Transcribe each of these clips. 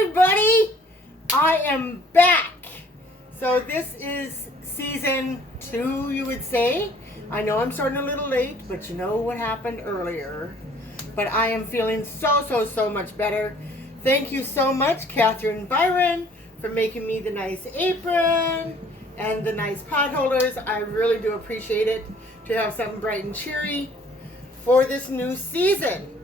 everybody! I am back. So this is season 2, you would say. I know I'm starting a little late, but you know what happened earlier. But I am feeling so much better. Thank you so much, Catherine Byron, for making me the nice apron and the nice pot holders. I really do appreciate it to have something bright and cheery for this new season.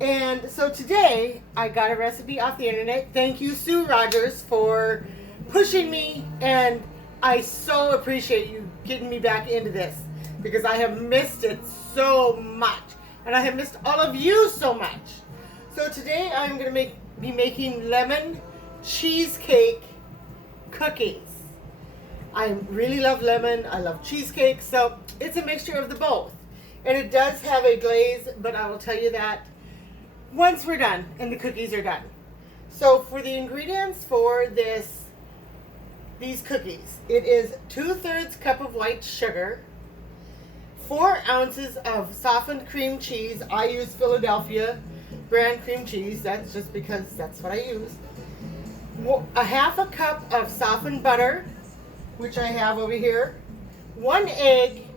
And so today I got a recipe off the internet. Thank you, Sue Rogers, for pushing me, and I so appreciate you getting me back into this because I have missed it so much, and I have missed all of you so much. So today I'm going to be making lemon cheesecake cookies. I really love lemon. I love cheesecake, so it's a mixture of the both. And it does have a glaze, but I will tell you that once we're done and the cookies are done. So for the ingredients for these cookies, it is 2/3 cup of white sugar, 4 ounces of softened cream cheese. I use Philadelphia brand cream cheese. That's just because that's what I use. A half a cup of softened butter, which I have over here. 1 egg,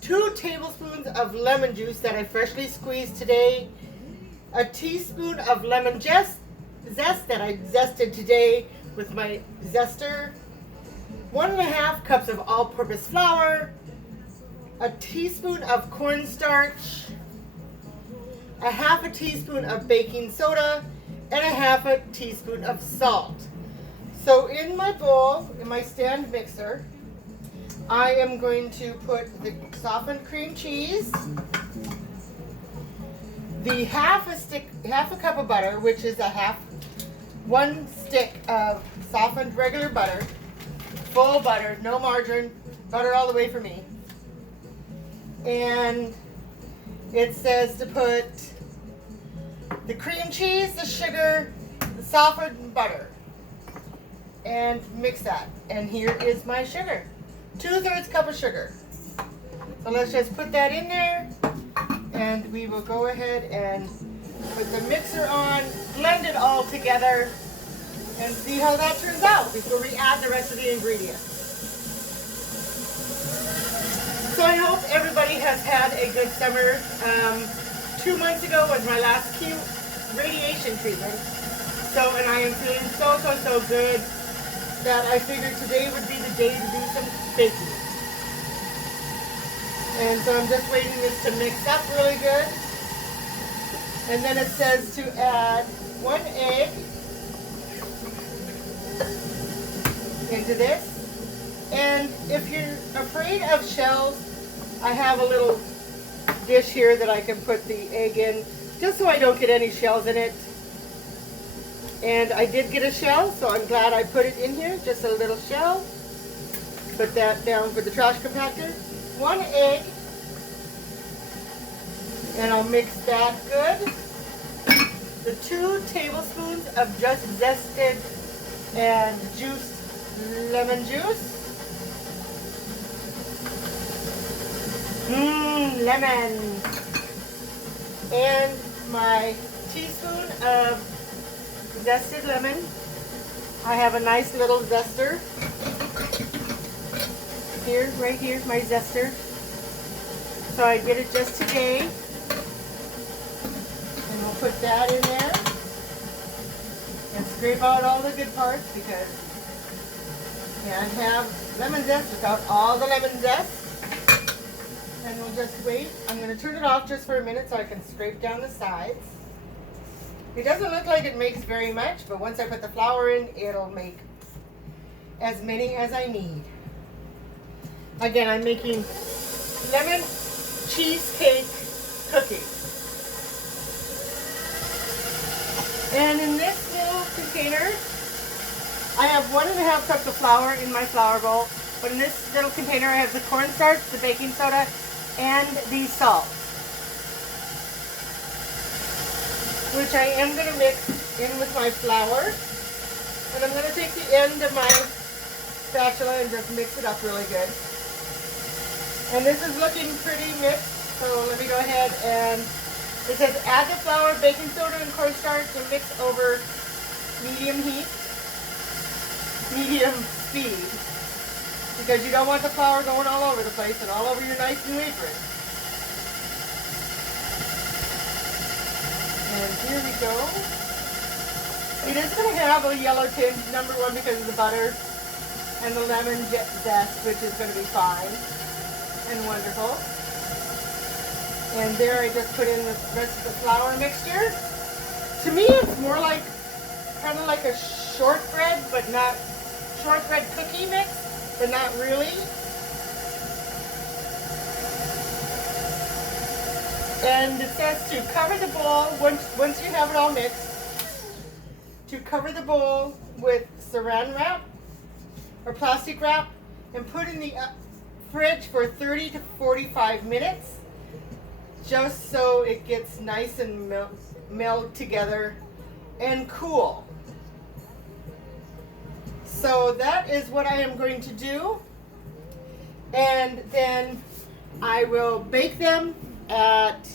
2 tablespoons of lemon juice that I freshly squeezed today. A teaspoon of lemon zest that I zested today with my zester. 1.5 cups of all-purpose flour. A teaspoon of cornstarch. A half a teaspoon of baking soda. And a half a teaspoon of salt. So in my bowl, in my stand mixer, I am going to put the softened cream cheese, the half a cup of butter, which is 1 stick of softened regular butter, full butter, no margarine, butter all the way for me. And it says to put the cream cheese, the sugar, the softened butter, and mix that. And here is my sugar, 2/3 cup of sugar. So let's just put that in there. And we will go ahead and put the mixer on, blend it all together, and see how that turns out before we add the rest of the ingredients. So I hope everybody has had a good summer. 2 months ago was my last cute radiation treatment. And I am feeling so good that I figured today would be the day to do some baking. And so I'm just waiting this to mix up really good. And then it says to add 1 egg into this. And if you're afraid of shells, I have a little dish here that I can put the egg in, just so I don't get any shells in it. And I did get a shell, so I'm glad I put it in here, just a little shell. Put that down for the trash compactor. 1 egg, and I'll mix that good. The 2 tablespoons of just zested and juiced lemon juice. Lemon. And my teaspoon of zested lemon. I have a nice little zester. Here, right here, my zester. So I did it just today. And we'll put that in there. And scrape out all the good parts because you can't have lemon zest without all the lemon zest. And we'll just wait. I'm going to turn it off just for a minute so I can scrape down the sides. It doesn't look like it makes very much, but once I put the flour in, it'll make as many as I need. Again, I'm making lemon cheesecake cookies. And in this little container, I have 1.5 cups of flour in my flour bowl. But in this little container, I have the cornstarch, the baking soda, and the salt, which I am going to mix in with my flour. And I'm going to take the end of my spatula and just mix it up really good. And this is looking pretty mixed, so let me go ahead and it says add the flour, baking soda, and cornstarch and mix over medium heat, medium speed, because you don't want the flour going all over the place and all over your nice new apron. And here we go. It is going to have a yellow tinge, number one, because of the butter and the lemon zest, which is going to be fine and wonderful. And there I just put in the rest of the flour mixture. To me, it's more like, kind of like a shortbread, but not, shortbread cookie mix, but not really. And it says to cover the bowl, once you have it all mixed, to cover the bowl with saran wrap or plastic wrap and put in the fridge for 30 to 45 minutes, just so it gets nice and meld together and cool. So that is what I am going to do, and then I will bake them at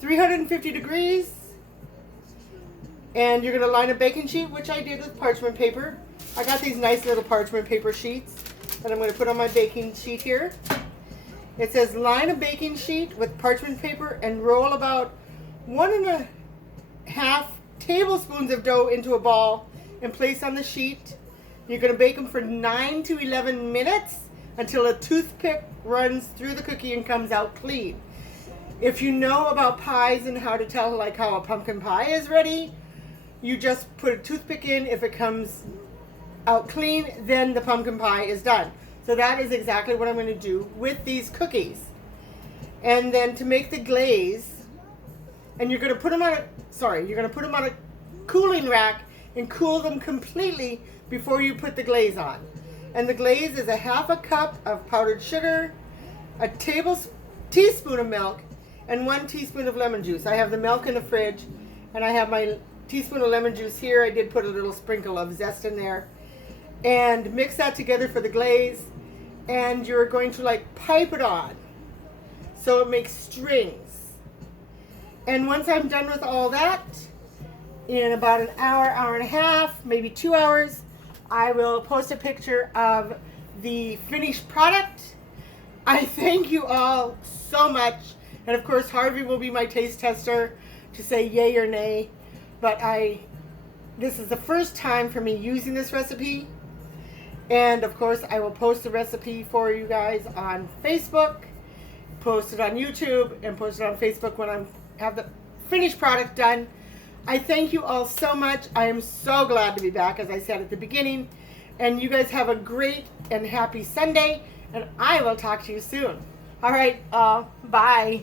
350 degrees, and you're going to line a baking sheet, which I did with parchment paper. I got these nice little parchment paper sheets that I'm going to put on my baking sheet here. It says line a baking sheet with parchment paper and roll about 1.5 tablespoons of dough into a ball and place on the sheet. You're going to bake them for 9 to 11 minutes until a toothpick runs through the cookie and comes out clean. If you know about pies and how to tell like how a pumpkin pie is ready, you just put a toothpick in. If it comes out clean, then the pumpkin pie is done. So that is exactly what I'm going to do with these cookies. And then to make the glaze, and you're going to put them on a cooling rack and cool them completely before you put the glaze on. And the glaze is 1/2 cup of powdered sugar, a teaspoon of milk, and 1 teaspoon of lemon juice. I have the milk in the fridge, and I have my teaspoon of lemon juice here. I did put a little sprinkle of zest in there. And mix that together for the glaze, and you're going to like pipe it on so it makes strings. And once I'm done with all that, in about an hour, hour and a half, maybe 2 hours, I will post a picture of the finished product. I thank you all so much, and of course Harvey will be my taste tester to say yay or nay, but this is the first time for me using this recipe. And of course, I will post the recipe for you guys on Facebook, post it on YouTube, and post it on Facebook when I have the finished product done. I thank you all so much. I am so glad to be back, as I said at the beginning. And you guys have a great and happy Sunday, and I will talk to you soon. All right, bye.